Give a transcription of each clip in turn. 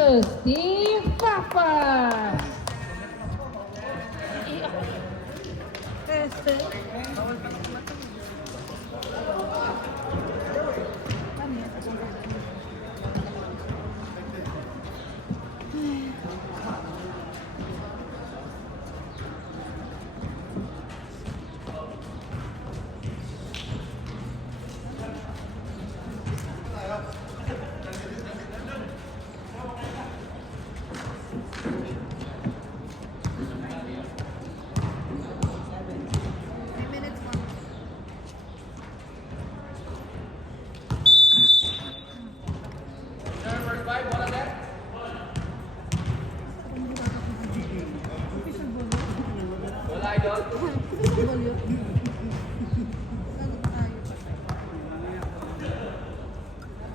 versus Team Papas.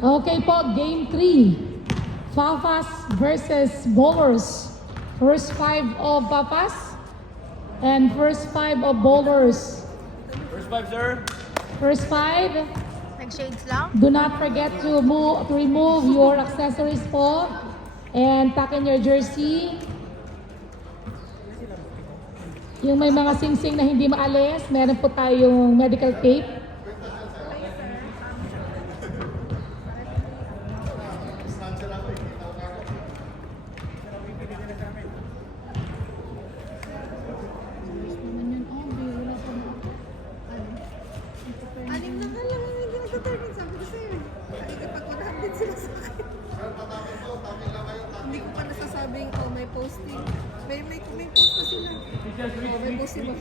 Okay po, game 3. Papas versus Bowlers. First 5 of Papas and first 5 of Bowlers. First 5, sir. First 5. Nag-shades lang? Do not forget to remove your accessories po and tuck in your jersey. Yung may mga sing-sing na hindi maalis, meron po tayong medical tape. Anim na nga lang ang hindi nagtatarget. Sabi ko sa'yo. Nakikipag-100 sila sa akin. Hindi ko pa nasasabing, oh, may posting. May post na sila. Oh, may post sila.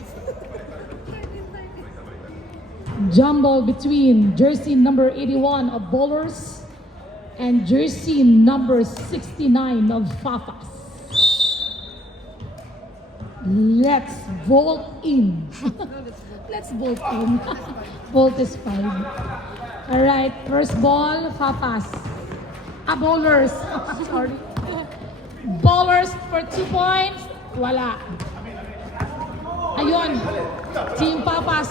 Jumble between jersey number 81 of Bowlers and jersey number 69 of Papas. Let's vault in. Let's vault in. Vault is fine. Alright, first ball, Papas. Bowlers. Sorry. Bowlers for 2 points. Wala. Ayun. Team Papas.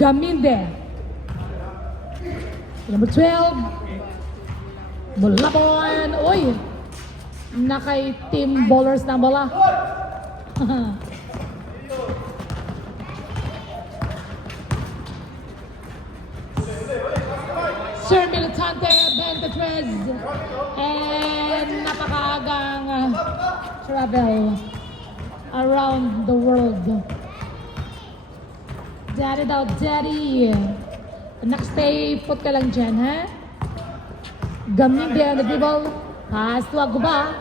Gaminde. Number 12. Bulabon. Uy. Nakay Team Bowlers na bola. Sir Militante Bentetrez and napakaagang travel around the world. Daddy daw, daddy. Nakastay put ka lang dyan, ha? Gamin din, nag-dribble. Pass to Aguba.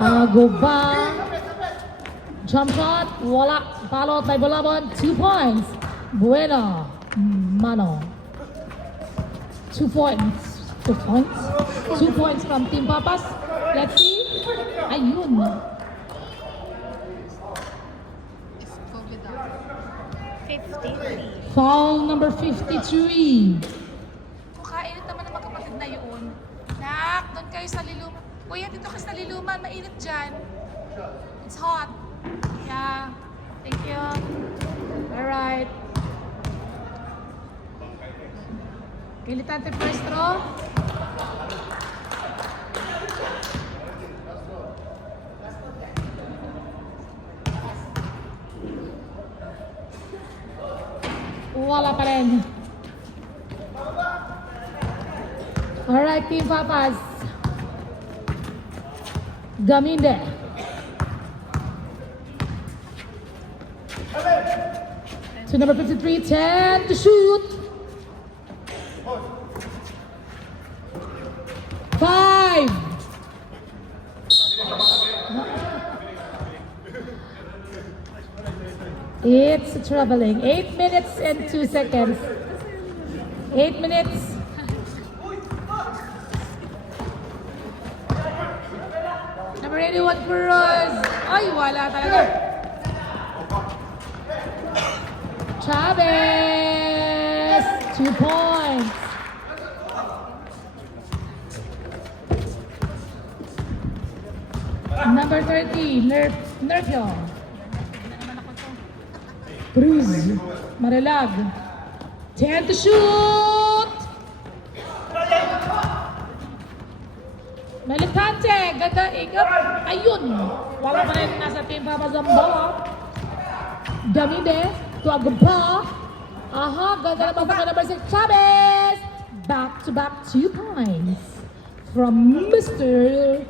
Aguba. Jump shot, wala. Followed by Bulabon, 2 points. Bueno, mano. 2 points. 2 points. 2 points from Team Papas. Let's see. Ayun. Is COVID out? 53. Foul number 53. Kainit naman ng magkapatid na yun. Nak, doon kayo sa liluman. Kuya, dito kayo sa liluman. Mainit dyan. It's hot. Yeah. Thank you. Alright. Militante first row. Wala pa rin. Alright, Team Papas. Gaminde. To number 53, 10 to shoot. 5. It's traveling. 8 minutes and 2 seconds. 8 minutes. Number 81, Cruz. Ay, wala talaga. Chavez. 2 points. Number 30, Nerfio. Cruz. Marilag. 10 to shoot! Militante, ganda ikot. Ayun! Wala pa rin nasa team Papa Zambala. Gamide to Agba. Aha, ganda na basta number 6, Chavez! Back-to-back 2 points from Mr.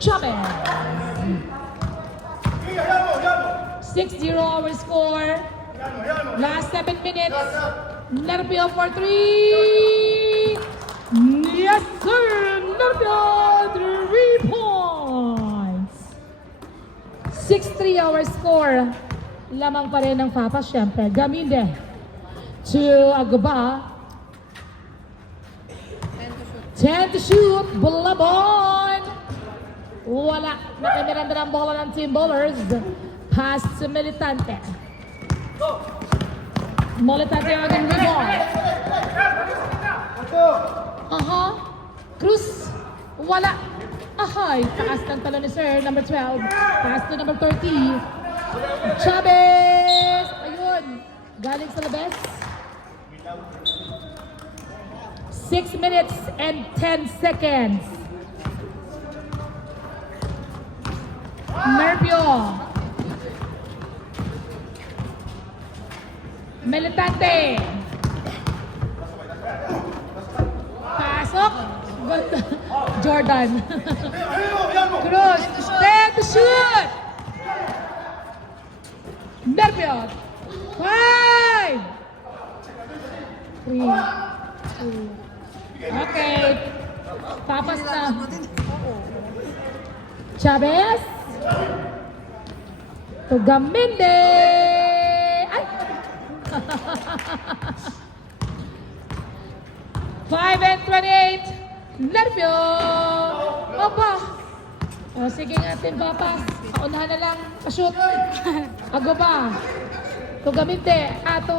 Chavez. 6-0 our score. Last 7 minutes. Nervio for 3. Yes, sir! Nervio, 3 points. 6-3 our score. Lamang pa rin ng Papa, syempre. Gaminde to Agba. 10 to shoot. Bulabon. Wala. Nakamiranda ng bola ng team bowlers. Pass to Militante. Militante ang ating rebound. Aha. Cruz. Wala. Ahay. Taas ng talon ni Sir. Number 12. Pass to number 30. Chavez. Ayun. Galing sa labas. 6 minutes and 10 seconds. Nervio. Militante. Pasok. Ganda. Jordan. Cruz. 10 to shoot. Nervio. 5. 3. 2. Okay. Papas na. Chavez. To Gaminde. Ay! 5 and 28. Nervio. Opa. O, sige nga, Team Papas. Paunahan na lang. Pa-shoot. Ago ba? To Gaminde. To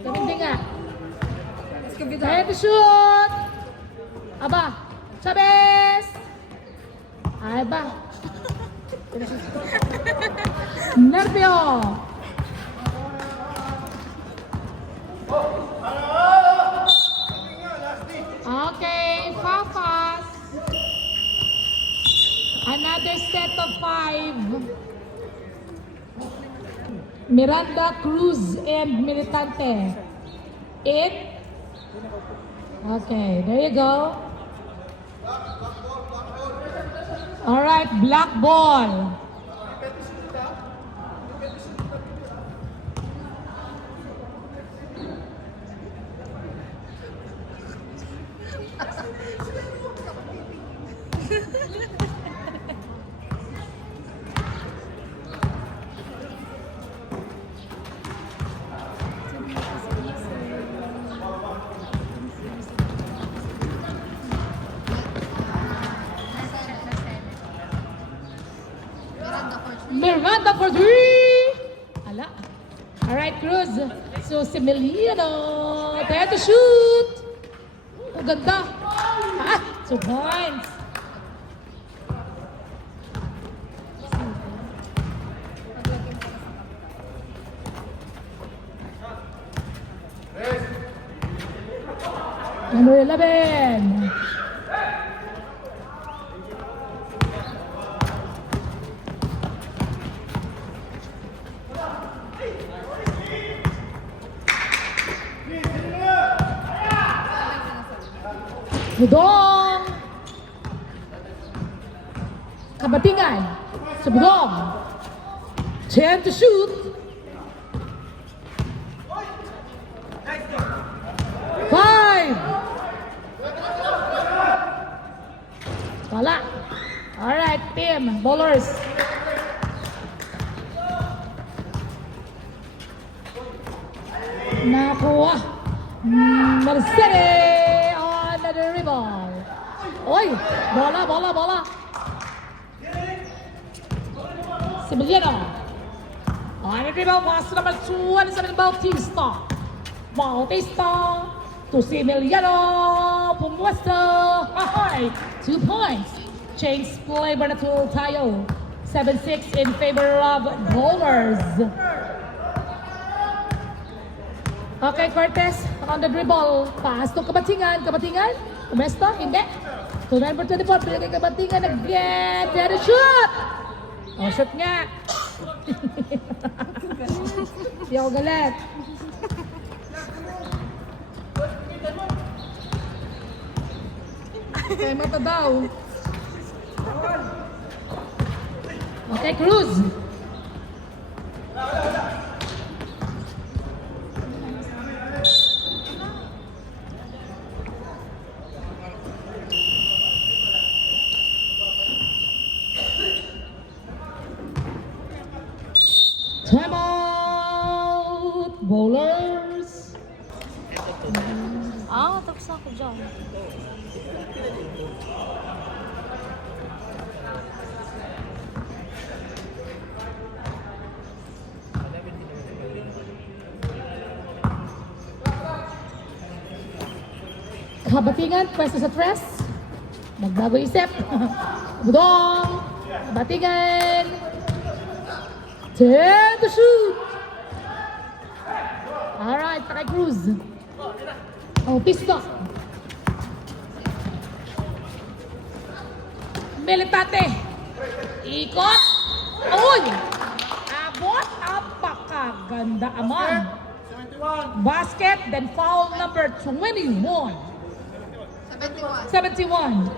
Gaminde nga. Kaya to shoot. Aba. Chavez. Ay ba? Nervio. Okay, Papas. Another set of 5. Miranda, Cruz, and Militante. 8. Okay, there you go. All right, black ball. Miranda for 3. Ala. All right, Cruz. So, si Emiliano. There to shoot. Ang ganda. 2 points. Number 11. Budong. Kabatingan. Sa Budong. 10 to shoot. 5. Wala. Alright, team. Bowlers. Nakuha. Mercedes on the dribble. Oy, bola. Similiano. On the dribble, pass to number 27, Bautista. Bautista to Similiano. Pumuesto. Ahoy, 2 points. Change play by the tool Tayo. 7-6 in favor of bowlers. Okay, Cortez, on the dribble. Pass to Kabatingan. Kabatingan? Umesto? Hindi. To number 24, pinagay Kabatingan again. There to shoot! Oh, shoot nga. Di ako galit. Okay, mata daw. Okay, Cruz. Time out, bowlers. Tapos na ako dyan. Kabatingan, pwesto sa tres. Magbago isip. Budong. Kabatingan. 10 to shoot. Alright, Takay Cruz. Oh, pisto. Militante. Ikot. Uy! Abot. Apakaganda aman. Basket, then foul number 21. 71.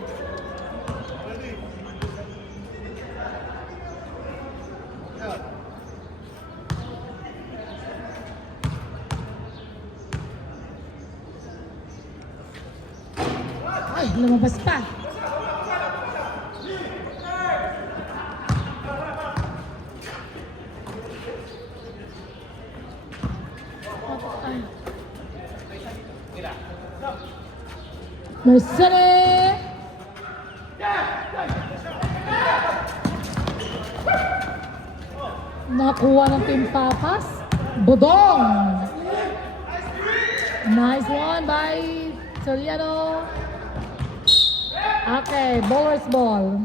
Ay, lumabas pa. Mercedes. Nakuha ng Team Papas. Bodong. Nice one by Soriano. Okay, bowler's ball.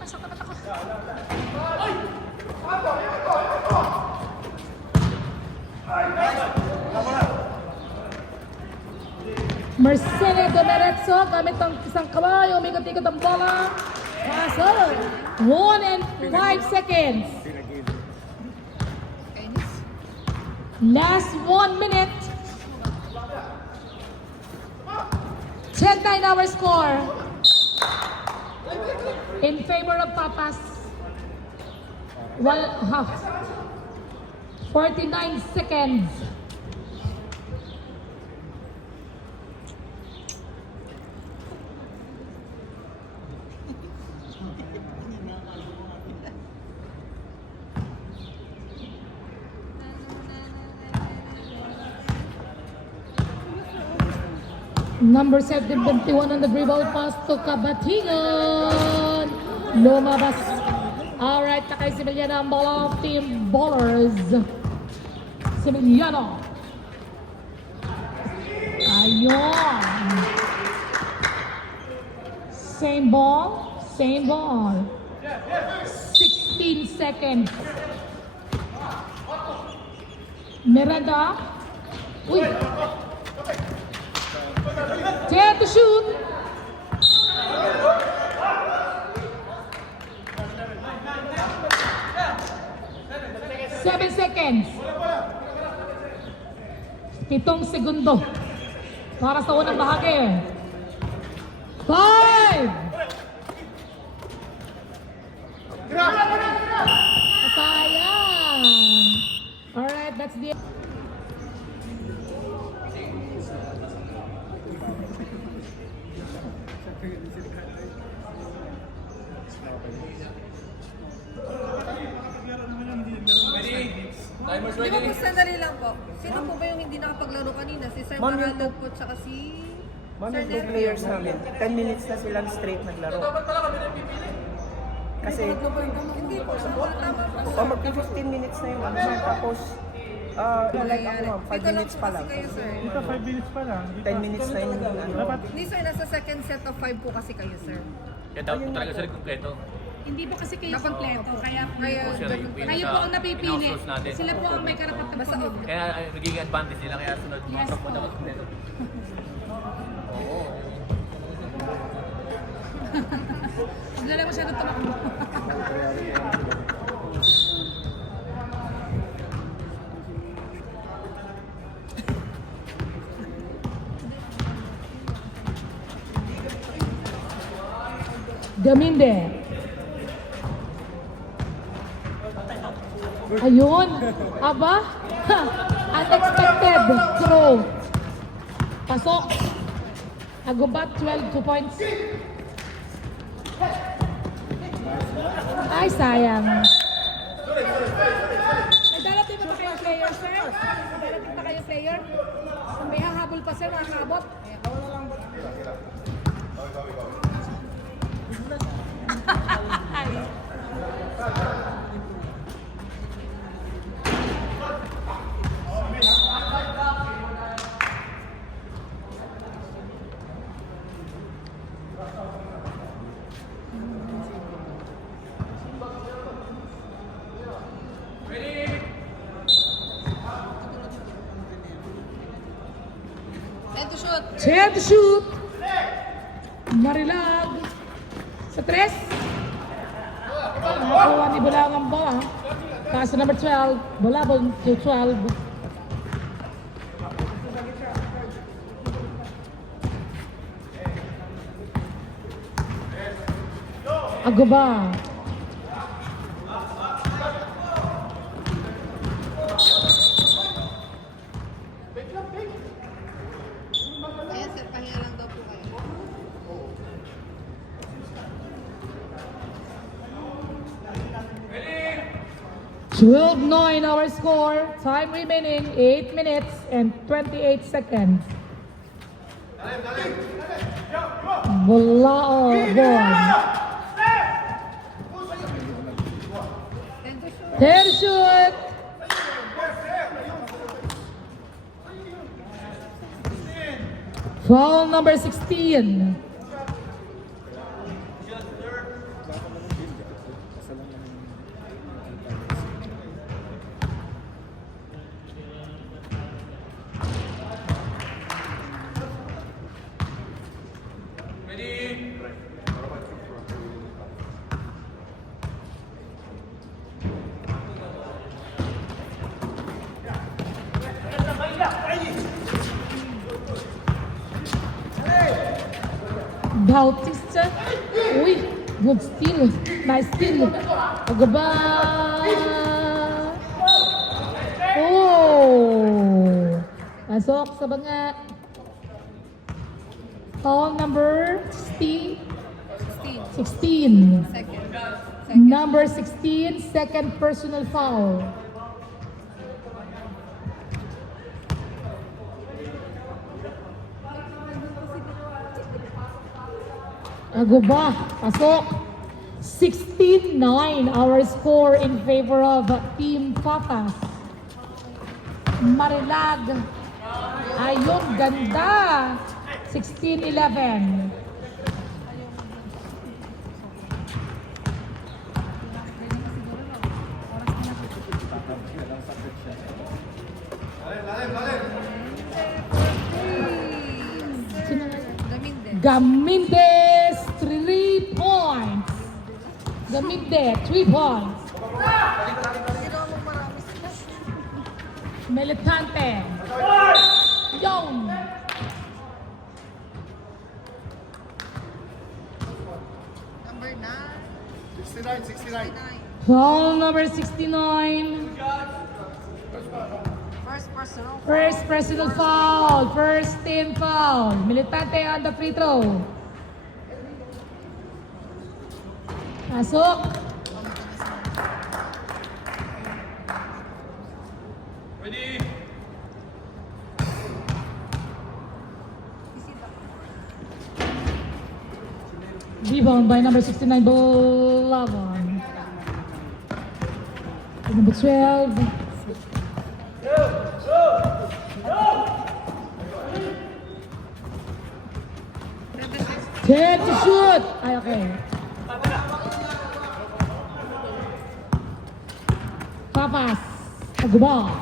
Pasok na ako. Mercedes Domeretso, gamit ang isang kamay, umikot-ikot ang bola. Pasok. 1 and 5 seconds. Last 1 minute. 10-9 our score. In favor of Papas. Well, half. 49 seconds. Number 71 on the dribble pass to Kabatingan. Lumabas. Alright, Takay Similiano ang ball of Team Bowlers. Similiano. Ayun. Same ball. Same ball. 16 seconds. Miranda. Uy. 10 to shoot. Seven seconds. 7 segundo. Para sa unang bahagi. 5. Sayang. Alright, that's the... Di ba po, sandali lang po. Sino po ba yung hindi nakapaglaro kanina? Si Sir Ma'am, yung Maralog po, tsaka si... Ma'am, Sir yung two players namin, 10 minutes na silang straight naglaro. Kasi, Hindi po, tama po. o mag-15 minutes na yung ano, sir, tapos Like ako ma'am, 5 minutes pa lang. Kayo, sir. Ito 5 minutes pa lang. 10 minutes na yung Dapat Hindi, sir. Nasa second set of 5 po kasi kayo, sir. Kaya dapat talaga sir kumpleto. Hindi po kasi kayo Dapat- kompleto, kaya Kaya, Sir, ganun yung pa. kayo po ang napipili. in-outsource natin. Sila po ang may karapatan Basta pamili. Kaya nagiging advantage nila kaya sunod mga Yes truck po po. dapat kumpleto. Oo. Huwag na lang masyado tumakbo. Gaminde. Ayun. Aba. Ha. Unexpected throw. Pasok. Agubat 12 2 points. Ay, sayang. May darating pa kayo player, sir? May darating pa kayo player? May hahabol pa, sir, mga kabot. And to shoot. Chad to shoot. Marilag. Sa tres. Nakakuha ni Bulangang ba? Kaso number 12. Bulabog to 12. Agoba. Ayan, sir. Pahinga lang daw po kayo. Twelve 9 our score. Time remaining 8 minutes and 28 seconds. Bulao ball. And to shoot. Ten shoot. Foul number 16. Bautista. Uy, good steal. Nice steal. Agaba. Oh. Pasok sa banga. Foul number 16. 16. Second. Number 16, second personal foul. Agoba, pasok. 16-9 our score in favor of Team Papas. Marilag. Ayun, ganda. 16-11. Sino nga yan? Gaminde. Gamindes, 3 points. Gaminde, 3 points. Militante. Yon. Number 9. 69. Foul number 69. First personal. First personal foul. First team foul. Militante on the free throw. Pasok. Rebound by number 69, Bulawan. Number 12. 10 to shoot. Ay, okay. Papas. Aguba.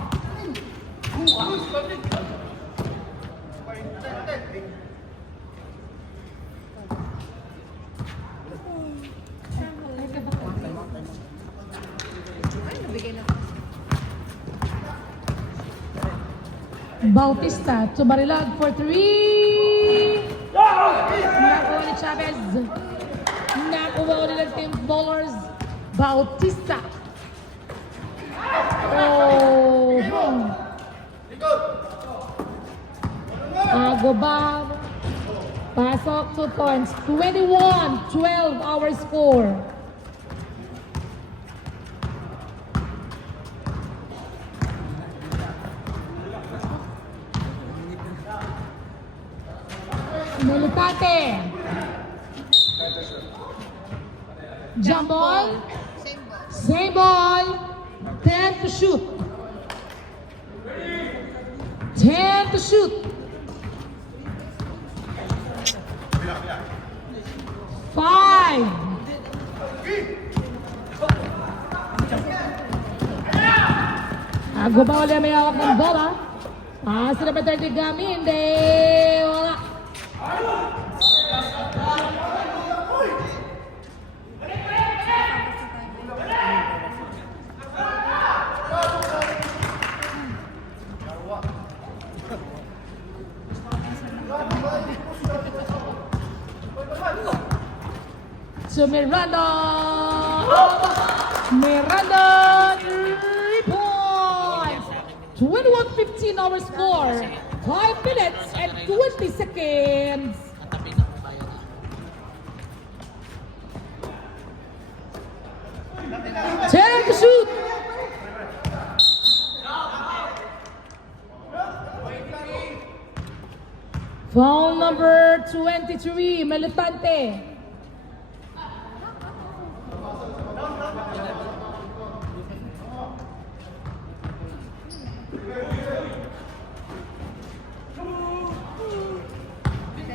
Ay, nabigay na. Bautista to Barilag for 3. Nakuha ni Chavez. Nakuha ulit ng team bowlers. Bautista. Oh. Agobar. Pasok 2 points. 21-12 our score. Melipate. Jump ball. Same ball. Same ball. 10 to shoot. 10 to shoot. 5. Ago ba ulit may hawak ng bola? Sila ba 30 gami? Hindi. Wala. So Miranda! Miranda! 3 points! 21-15 our score. 5 minutes and 20 seconds. Ten to shoot. Foul number 23, Melitante.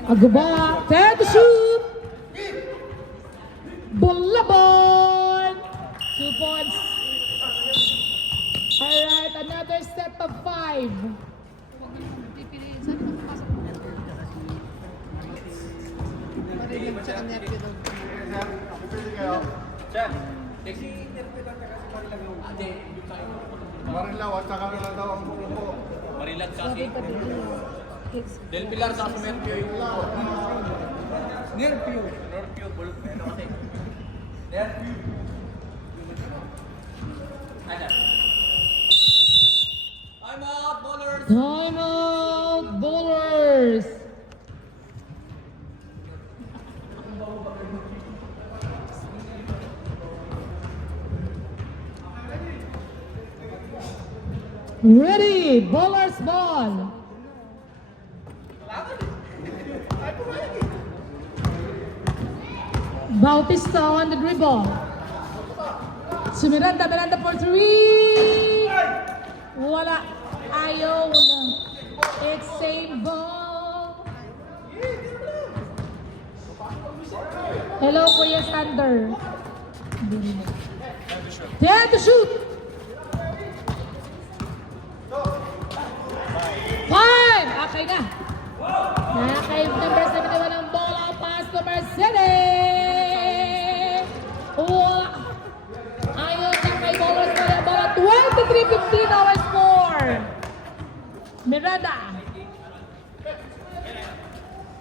Aguba, 10 to shoot. Bulabon. 2 points. Alright, another set of 5. Huwag na naman pipiliin. Saan mo papasok mo? Marilig tsaka nervyo daw. Marilaw at saka na daw ang buko. Marilag kasi. Del Pilar sa Sumerpio yung Nerpio. Norpio, bulok na ano kasi. Nerpio. Ano? I'm out, bowlers! Time out, bowlers. Ready, bowlers ball. Bautista on the dribble. Si Miranda, Miranda for 3. Wala. Ayaw na. It's same ball. Hello, Kuya Sander. 10 to shoot. 5. Okay na. Nakakaiv number 71 ang bola. Pass to Mercedes. Wala. Ayaw na kay bowlers na yung bola. 23-15 our score. Miranda.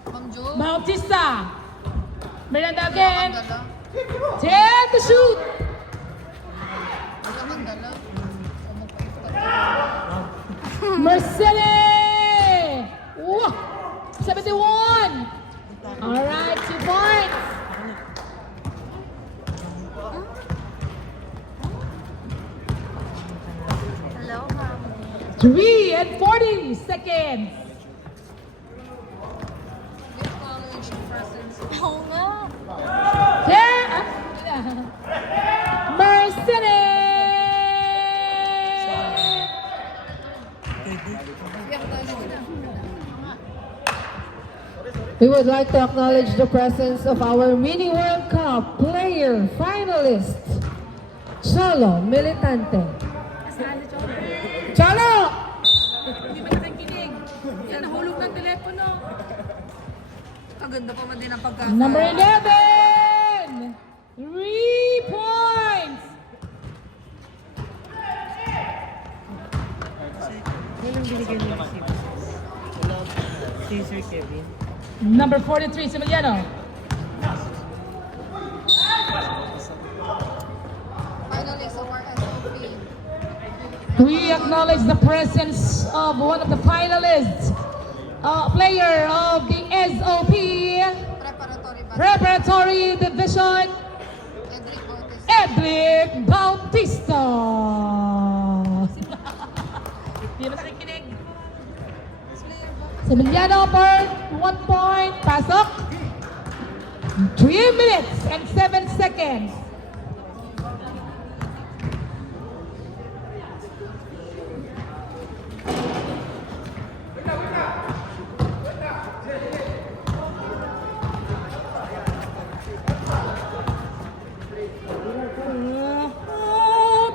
Ma'am Jo. Bautista. Miranda again. Ang dala. 10 to shoot. Ang dala. Mercedes. Wow. 71. All right, 2 points. Hello, ma'am. 3 and 40 seconds. May college presence. Oo nga. Yeah. Mercedes. Iyak tayo dito na. We would like to acknowledge the presence of our Mini World Cup player finalist, Cholo Militante. Saan si Cholo? Cholo! Hindi ba nakikinig? Yan, nahulog ng telepono. Kaganda pa man din ang pagkaka. Number 11! 3 points! Kailan binigyan niyo si Sir Kevin? Number 43, Similiano. Finalist of our SOP. We acknowledge the presence of one of the finalists, player of the SOP Preparatory Preparatory batch. Division, Edric Bautista. Edric Bautista. Hindi ba nakikinig? Similiano for 1 point. Pasok. 3 minutes and 7 seconds.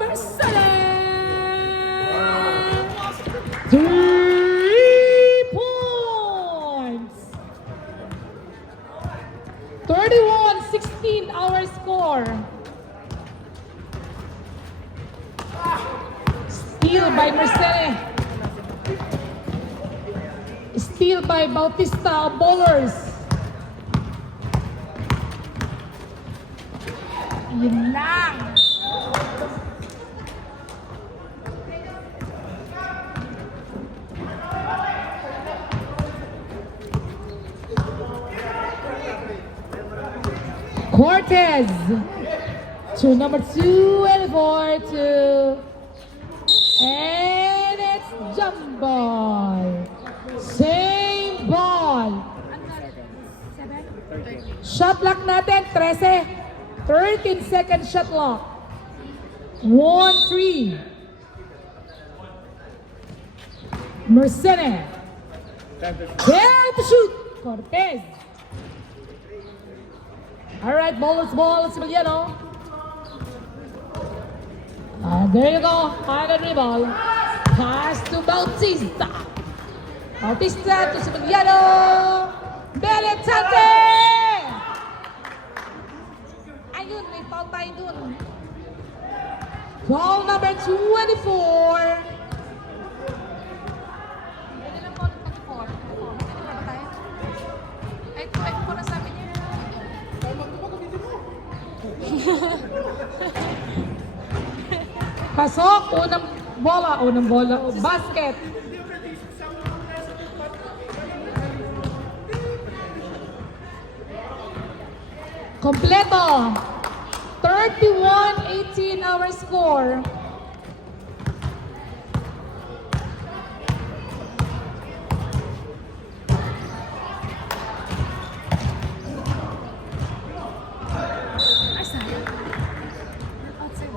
Mercedes! 3 points. 31-16 our score. Steal by Mercedes. Steal by Bautista Bowlers. Yun lang. Cortez to number 24 to, and it's jump ball. Same ball. Shot clock natin 13. 13 second shot clock. 1-3. Mercedes. There to shoot. Cortez. All right, ballers ball, Similiano. There you go, final dribble. Pass to Bautista. Bautista to Similiano. Militante! Ayun, may foul tayo dun. Foul number 24. Pwede lang po ng 24. Pwede ba tayo? Ay, 24 na sabi niya. Pasok, unang bola, basket. Kompleto. 31-18 our score. Ay, sayang. Outside.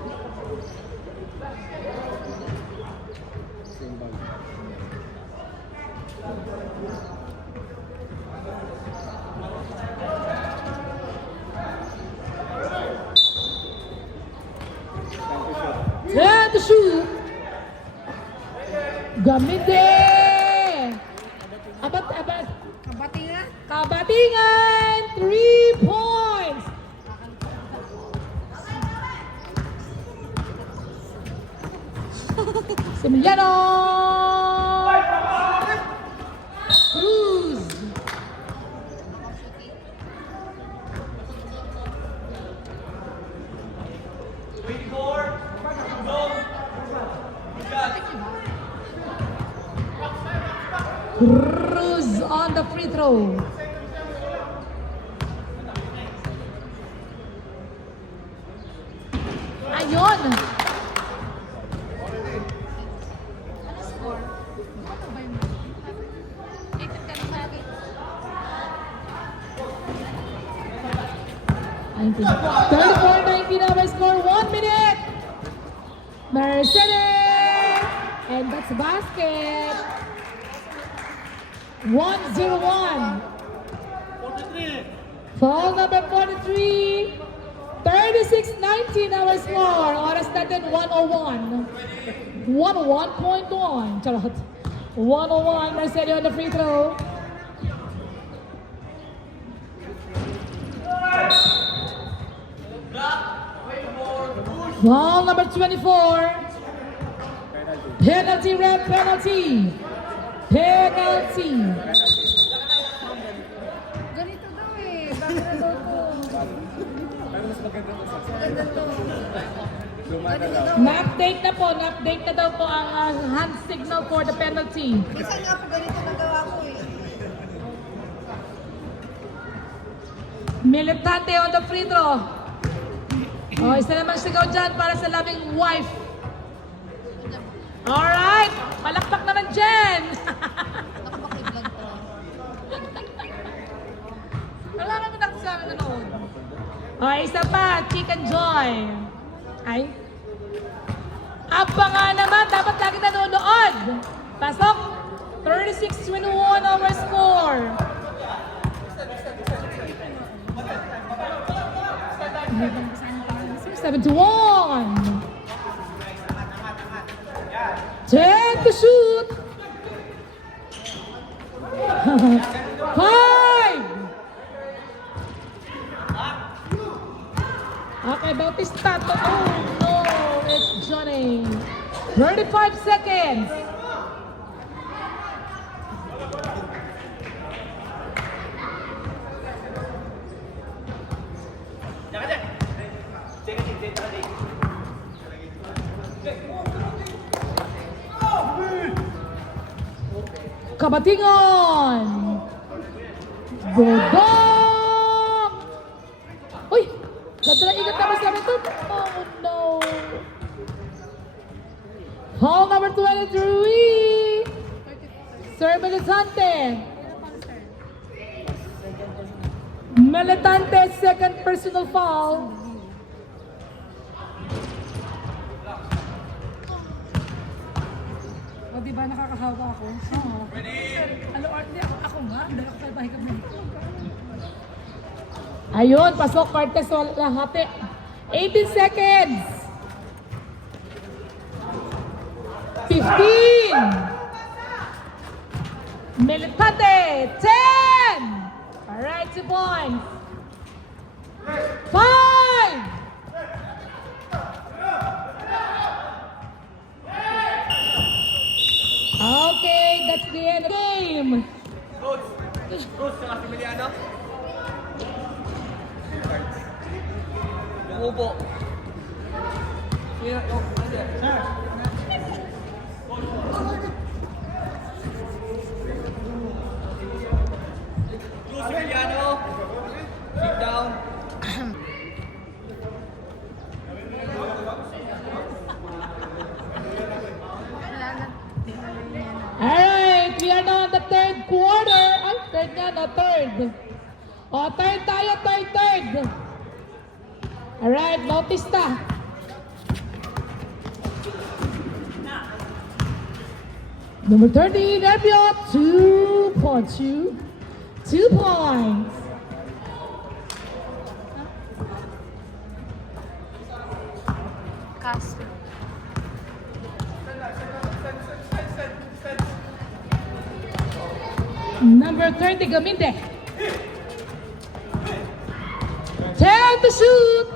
And the shoot. Gaminde. Abat. Kabatingan. Kabatingan. 3 points. Similiano. Cruz. Cruz on the free throw. Ayun. Ano score? Ano ba yun? 8 ka na sa akin. 34-19 our score. 1 minute. Mercedes. And that's basket. 1-0-1. Foul number 43. 36-19 our score. Oras natin 101. 101.1. Charot. 101. Marcelio on the free throw. Foul number 24. Penalty, red penalty. Penalty. Ganito daw eh. Bakit na daw to? Maganda to. Ganito daw. Na-update na po. Na-update na daw po ang hand signal for the penalty. Minsan nga po ganito nagawa ko eh. Militante on the free throw. Oh, isa naman sigaw dyan para sa loving wife. Alright. Palakpak naman Jen. Nakapakiblag to. Wala naman ako sa amin nanood. Oh, isa pa. Chicken Joy. Ay. Abangan naman. Dapat lagi nanonood. Pasok. 36-21 our score. Seven to 1. 10 to shoot. 5. Okay, Bautista. Oh no, it's Johnny. 35 seconds. Kabatingan! Bobong! Uy! Ganda na ingat naman sa ito. Oh no! Hall number 23! Sir Militante! Militante, second personal foul. O, di ba nakakahawa ako? Oo. Ano, hindi ako nga. Dahil ako tayo bahigab na. Ayun, pasok. Cortez, wala hati. 18 seconds. 15. Militante, 10. Alright, 2 points. 5. Okay, that's the end of the game. Coach, sa Maximiliano. Yung upo. Sino? Oh, sir. Coach Emiliano. Sit down. Wala na. Alright, we are now in the third quarter. Ay, third nga, no, third. O, third tayo, third. Alright, Bautista. Number 30, Nervio, 2 points. 2 points. Castro. Number 30, Gaminde. 10 to shoot.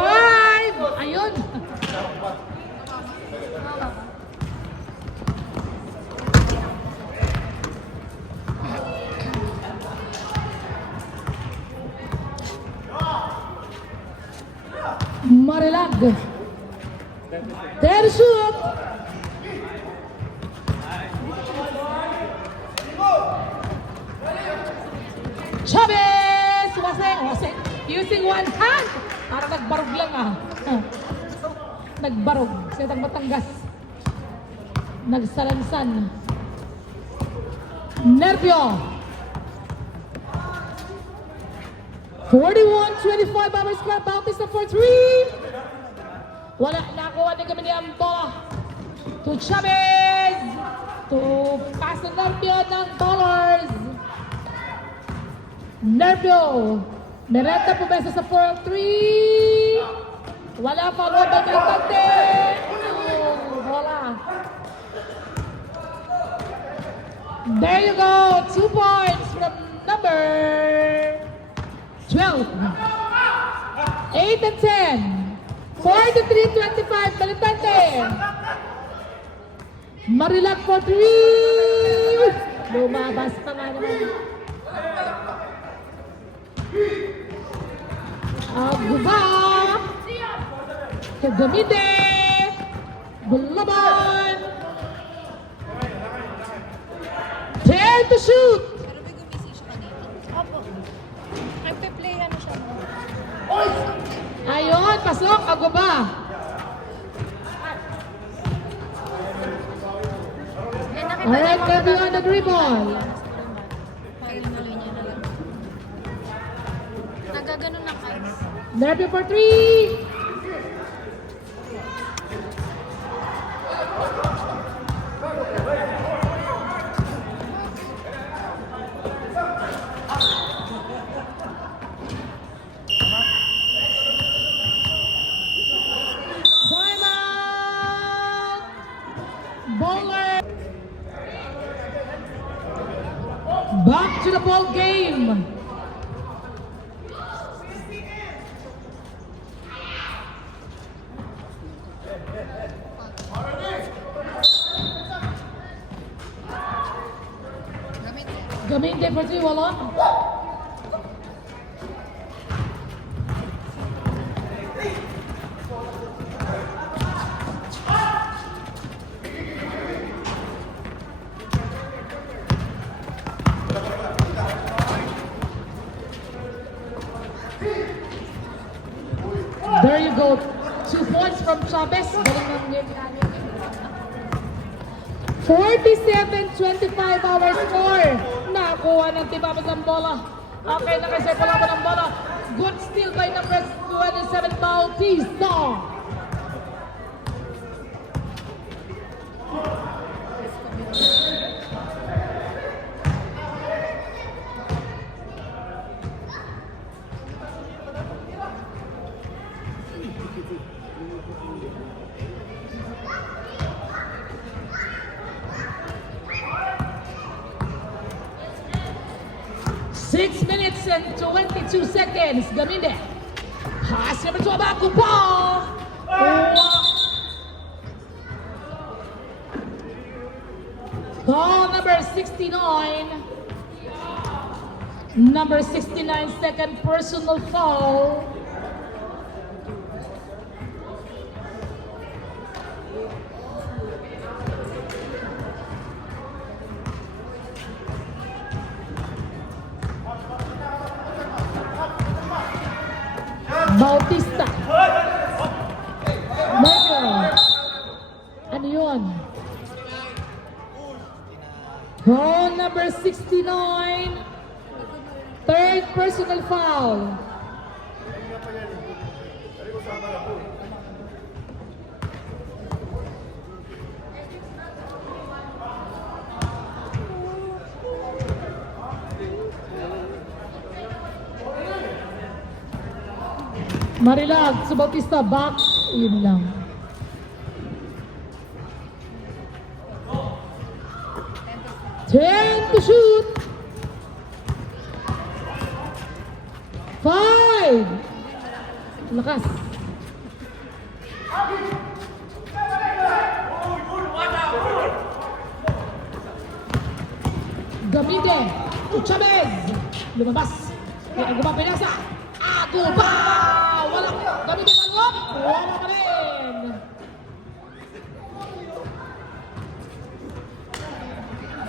5. Ayun. Marilag. 10 to shoot. Chavez! Waseng. Using one hand. Parang nagbarog lang ah. Nagbarog. Sa itang Batangas. Nagsalansan. Nervio. 41-25 Bombers Club. Bautista for 3. Wala. Nakuha din kami ni Ambo. To Chavez. To pass the Nervio ng Nervio. Merenda pumesa sa 4-3. Wala pa mo ba kay Tante? Wala. There you go. 2 points from number 12. 8 and 10. 43-25. Balitante. Marilag for 3. Lumabas pa nga naman. Aguba. Kagamide. Bulaban. 10 to shoot. Pero may gumising siya kanina. Opo. Nagpe-play ano siya. Ayun, pasok. Aguba. Alright, Kirby on the dribble. Tuloy niya na lang. Nagaganon na guys. Nervio for 3. Timeout. Bowler. Back to the ball game. Gaminde for 3, wala. There you go. 2 points from Chavez. Galing ng game. 47-25 our score. Nakuha ng Tibabas ng bola. Okay, nakaisay pa lang ng bola. Good steal by number 27, Bautista. Six minutes and 22 seconds. Gaminde. Pass number 12. Aguba. Ball number 69. Number 69, second personal foul. Bautista. Murder. Ano yun? Ball number 69. Third personal foul. Marilag sa Bautista, back. Yun lang. Ten to shoot. 5. Lakas. Gamide. Chavez. Lumabas. Aguba pinasa. Aguba! Wala. Gamide malwag. Wala pa rin.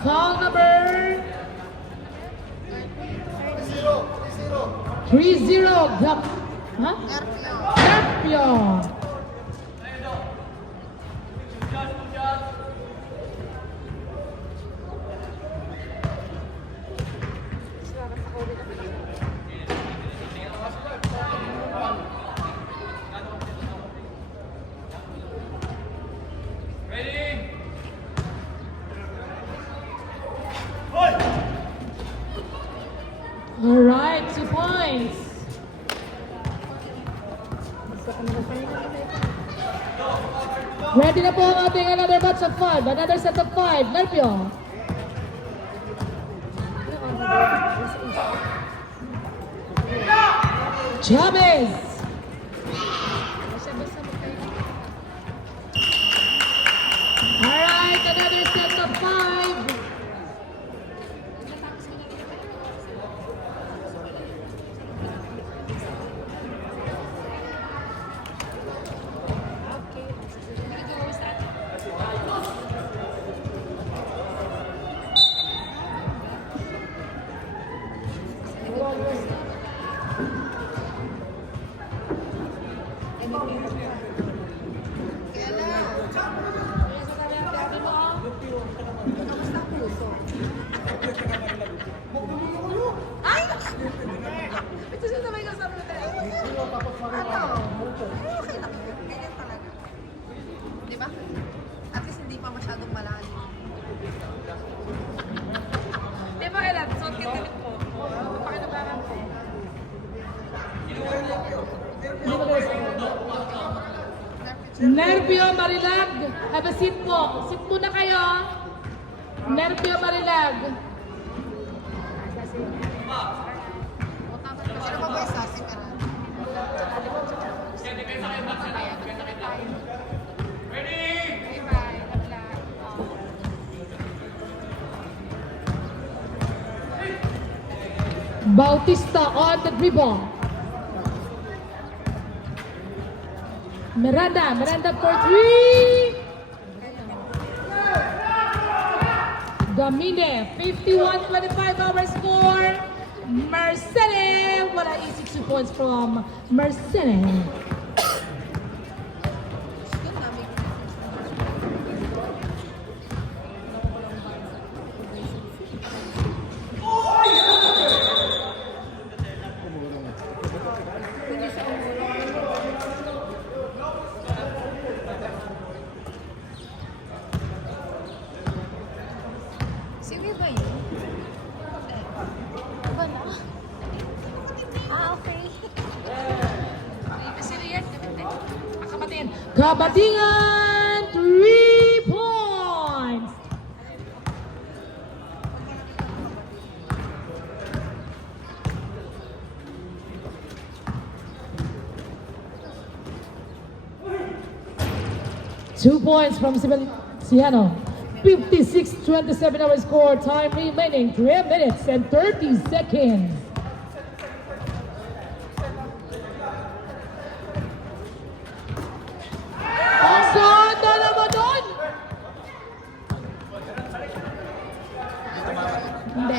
Foul number 3-0. Gap. Ha? Carpio. All right. Alright, 2 points. Ready na po ang ating another batch of 5. Another set of 5. Nerpio. Chavez. Alright, another set of 5. Kamusta ang puso? Ay! Ito siya sabay ka sa mga Ano? Okay lang yun. Ganyan talaga. Di ba? At least hindi pa masyadong malalim. Di ba, Elan? Suot kita din po. Pakinabangan ko. Nerpio Marilag. Have a seat po. Sit muna kayo. Nerpio Marilag. Sino pa ba isa? Si Karan? Bautista on the dribble. Miranda for 3. Gamine, 51-25 our score. Mercedes, what a easy 2 points from Mercedes. Doon namin. Si Will ba yun? Ba na? Okay. Kasi Rian, gamitin. Akabatin. Kabatingan, 3 points. Two points from Ciano. 56-27 our score. Time remaining 3 minutes and 30 seconds. Ang sada naman doon! Hindi.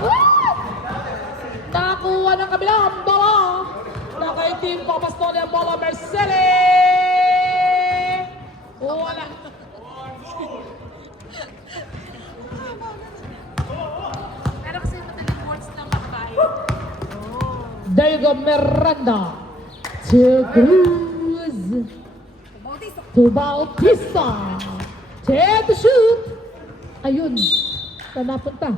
Woo! Nakakuha ng kabila ang bola. Nakaitim pa Pastor ang bola. Mercedes! Wala. Pero kasi madaling words lang makabahin. There you go, Miranda. To Cruz. To Bautista. Tap to shoot. Ayun. Saan napunta?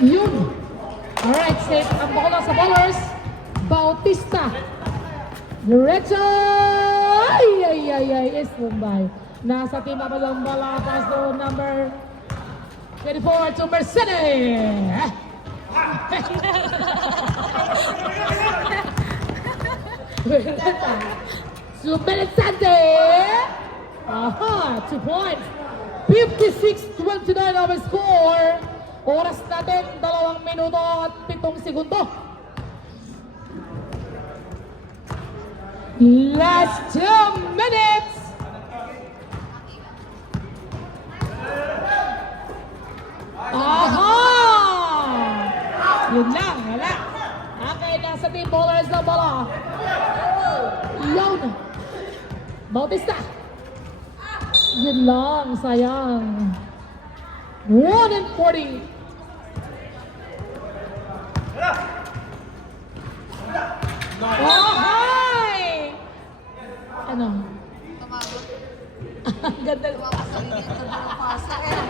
Yun. Alright, safe ang bola sa ballers. Bautista. Diretso. Ay. Is Mumbai. Nasa team up ang bola. Pass to number 24 to Mercedes. Subelisante. Aha, 2 points. 56-29 our score. Oras natin, 2 minuto at 7 segundo. Last 2 minutes. Aha! Yun lang, wala. Okay, nasa team ballers na bola. Yun. Bautista. Yun lang, sayang. 1:40. Oh, hi! Ano? Tumawag. Ang ganda. Tumawag sa linya. Pasa eh.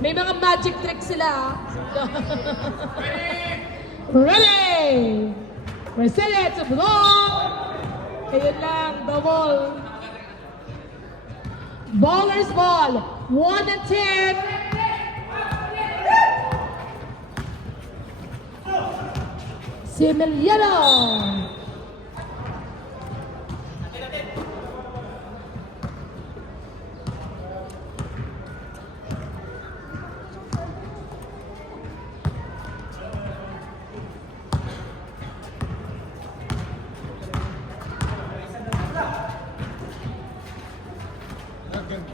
May mga magic tricks sila. ah. Ready! Marcelo to blow! Ayun lang, double. Bowler's ball. 1-10. Si Emiliano.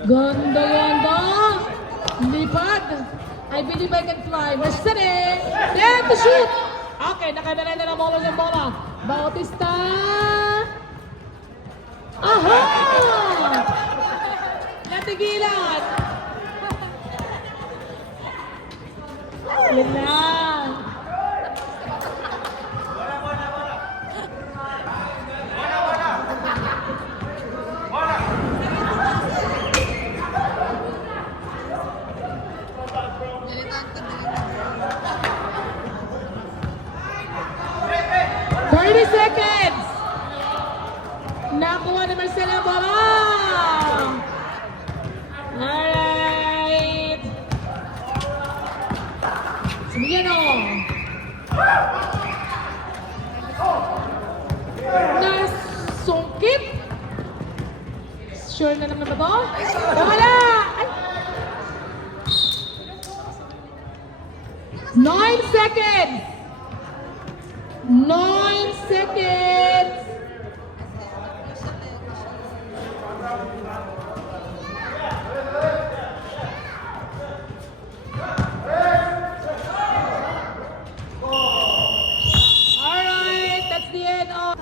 Ganda, ganda. Lipad. I believe I can fly. Mercedes. There to shoot. Okay, nakadala na ng bola ng bola. Bautista. Aha! Natigilan. Yan lang. Ganito ang kandali. 30 seconds. Nakuha ni Marcelo ang bola. Alright. Sumigano. Nasungkit. Sure na naman ba to? Wala! Ay! 9 seconds! 9 seconds! Alright, that's the end of...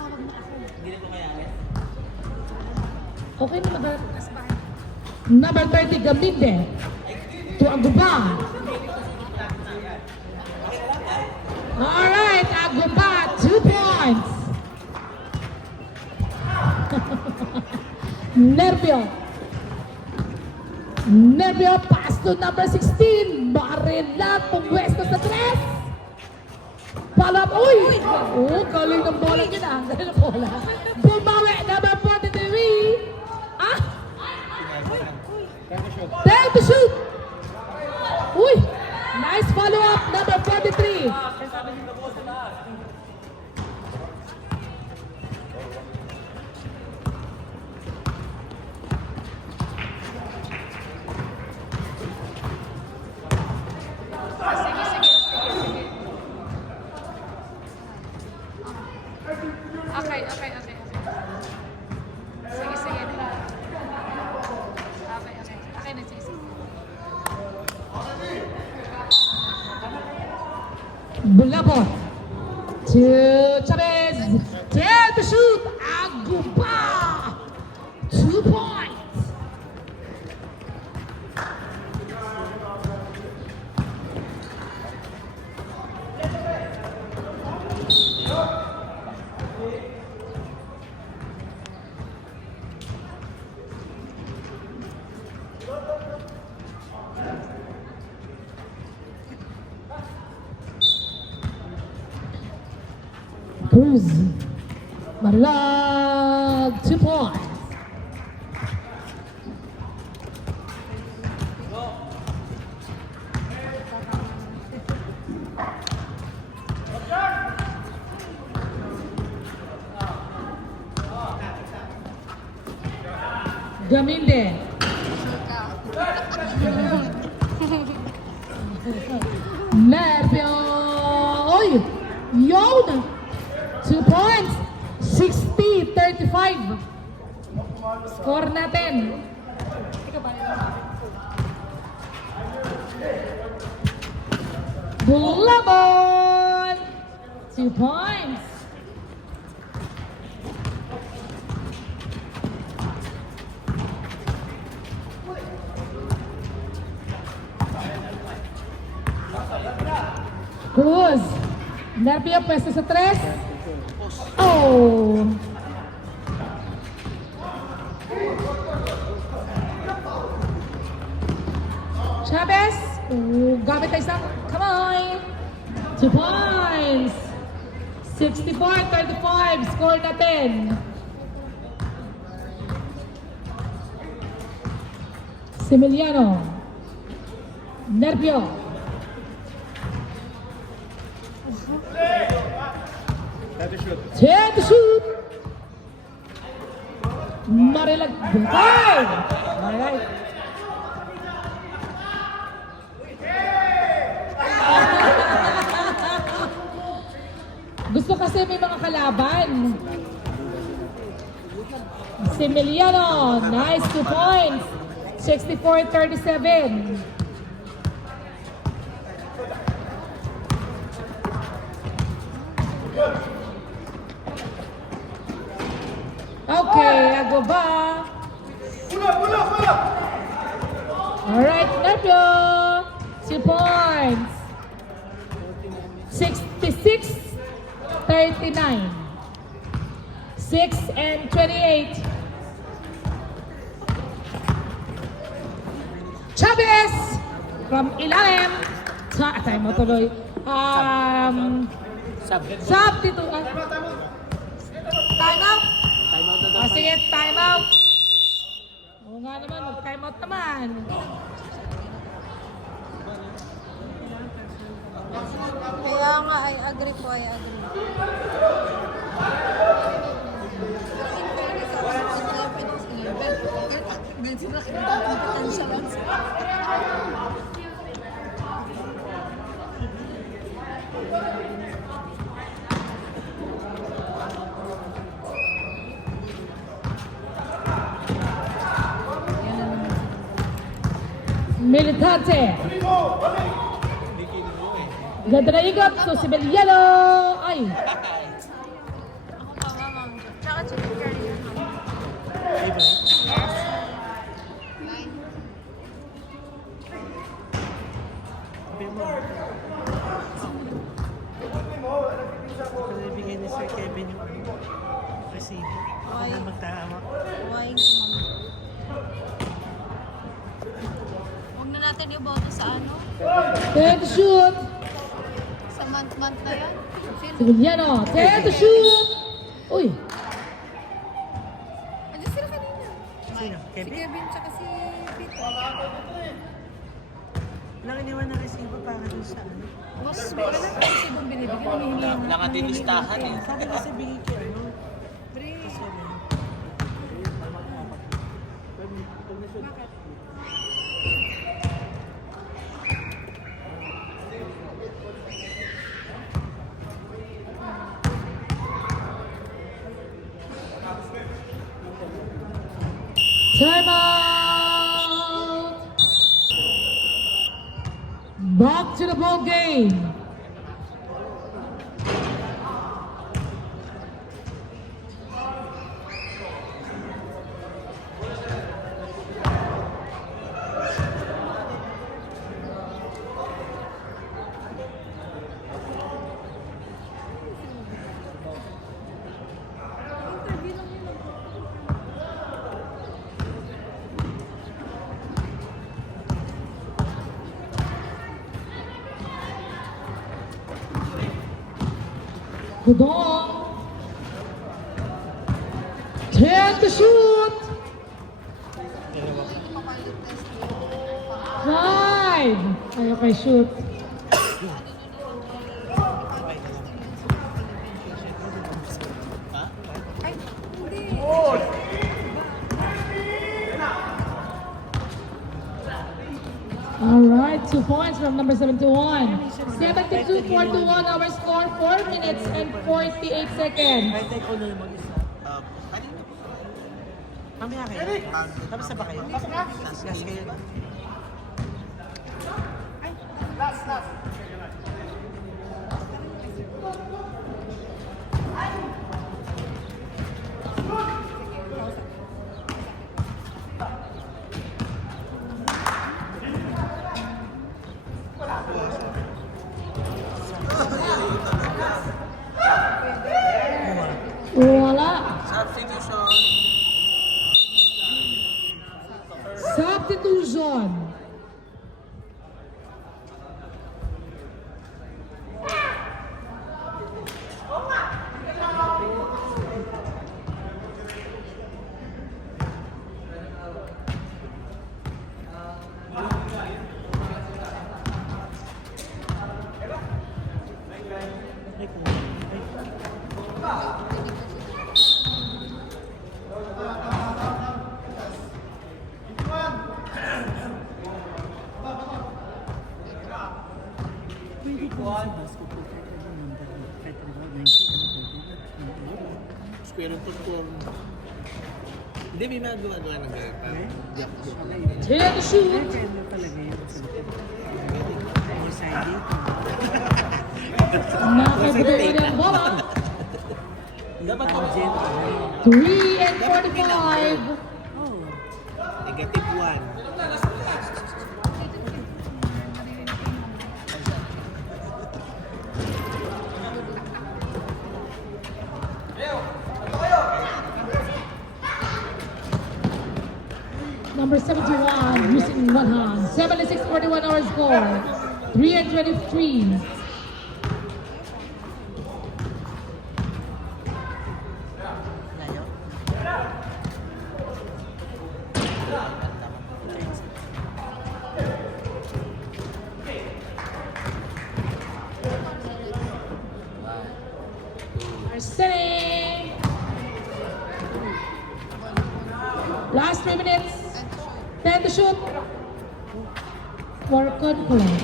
Okay na ba? Number 30, Gaminde. To Aguba. Alright, Aguba, 2 points. Nervio. Nervio, pass to number 16. Barela, pumwesto sa 3. Palap, uy! Oh, galing ng bola yun ah. Galing ng bola. Bumawi, number 43. Ah? Time to shoot! Uy! Nice follow-up, number 43. Sige, sige, sige, sige. Okay, okay, okay. Sige, sige. Okay, okay. Okay na, sige, sige. Bulabot. To Chavez. Dare to shoot. Aguba. 2 points. Cruz. Malag. 2 points. Gaminde. Nervio. Oy! Yun! 2 points. 60-35. Score natin. Bulabon! 2 points. Cruz. Nervio, pwesto sa 3. Oh! Chavez. Oh, gamit tayo isang kamay. 2 points. 64-35. Score natin. Similiano. Nervio. Ten to shoot. Marilag. Hey! Alright. Gusto kasi may mga kalaban. Similiano. Nice 2 points. 64-37. Okay, Agoba. Alright, Nervio. 2 points. 66-39. 6 and 28. Chavez from ilalim. Tayo mo tuloy. Substitute. Time out. Sige, time out. Oo nga naman, mag-time out naman. Kaya nga, I agree po, I agree. Militante. Ganda na igot. So, si Beliano. Ay. Ako pa, ma'am. Tsaka chicken curry yun, ma'am. Bigay ni Sir Kevin yung resibo. Ako na magtama. Kumain ko, ma'am. Huwag na natin iboto sa ano? Ten to shoot. Sa month-month na yan. Si Beliano. Ten to shoot. Uy. Andiyan sila kanina. Sino? Si Kevin? Kevin tsaka si Peter. Walang iniwan na resibo para dun sa ano. Mas wala na kasi sibong binibigyan. Hinihingi na. Nakatilistahan eh. Sabi kasi bigay ko ano. Pre. Time out. Back to the ball game. Gudong. 10 to shoot. 5. Ayaw kay shoot. Ay, hindi. Alright, 2 points from number 71. 72-41 our score, 4 minutes and 48 seconds. Kahit ikaw na yung mag-isa. Mamaya kayo. Tapos na ba kayo? Yes, kayo. Wala. Substitution. Substitution. Ay, kung ay, pwede po sa basketball kahit ano number, kahit ano, 19, ano, pwede. Square root of 4. Hindi, may magawa-gawa ng ganyan. Clear to shoot. Pwede talaga yun sa likod. Or side dito. Nakabigay na ng bola. Dapat po. 3 and 45. Oh, Negative 1. Number 71, using one hand. 76-41 our score. 3 and 23. Setting. Last 3 minutes. 10 to shoot. For conflict.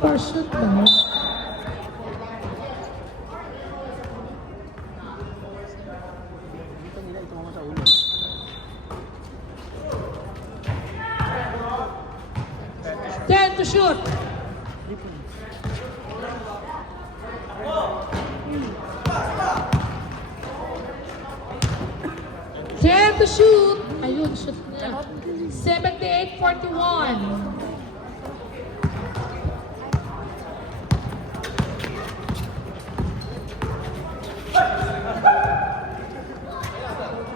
For shoot ba? Dito nila, ito mo sa ulo. Ten to shoot. Ten to shoot. Ayun, shoot niya. 78-41.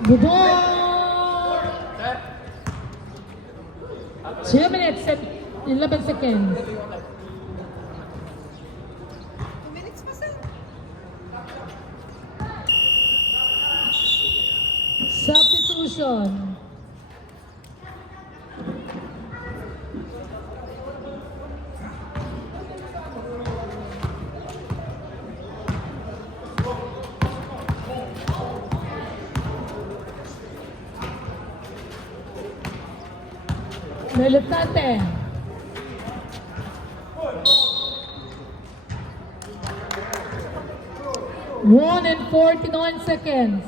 Good ball. 2 minutes and 11 seconds. 2 minutes pa sir. Substitution. Militante. One and 49 seconds.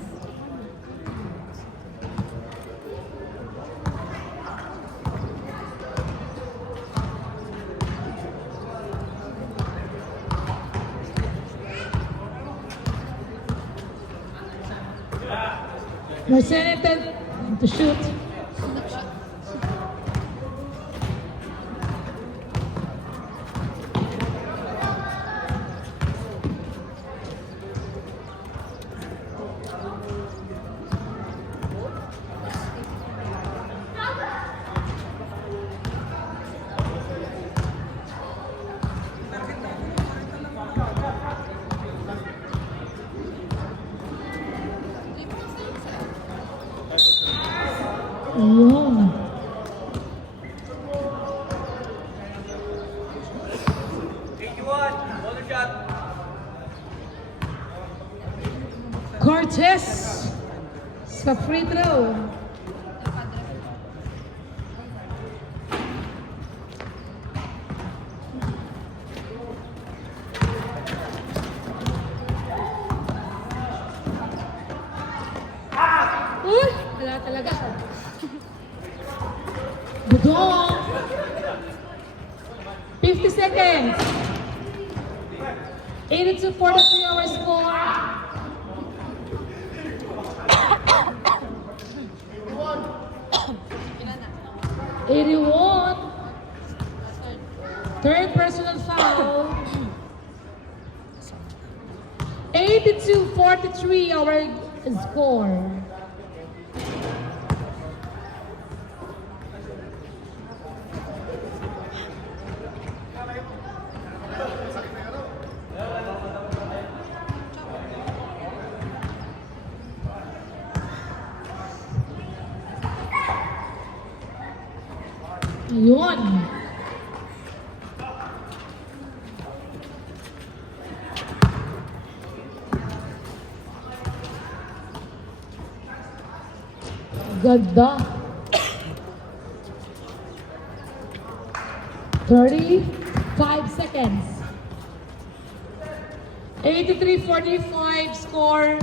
Mercedes to shoot. Ayun. Cortez sa free throw. Uy! Wala talaga. Budong! 50 seconds. 82-43 our score. Ilan na? 81. Third personal foul. 82-43 our score. Yun. Ganda. 35 seconds. 83-45 score.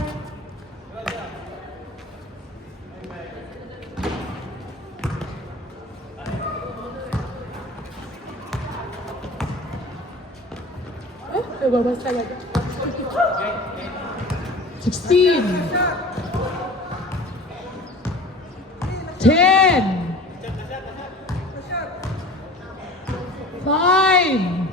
Nababas talaga. 16. 10. 5.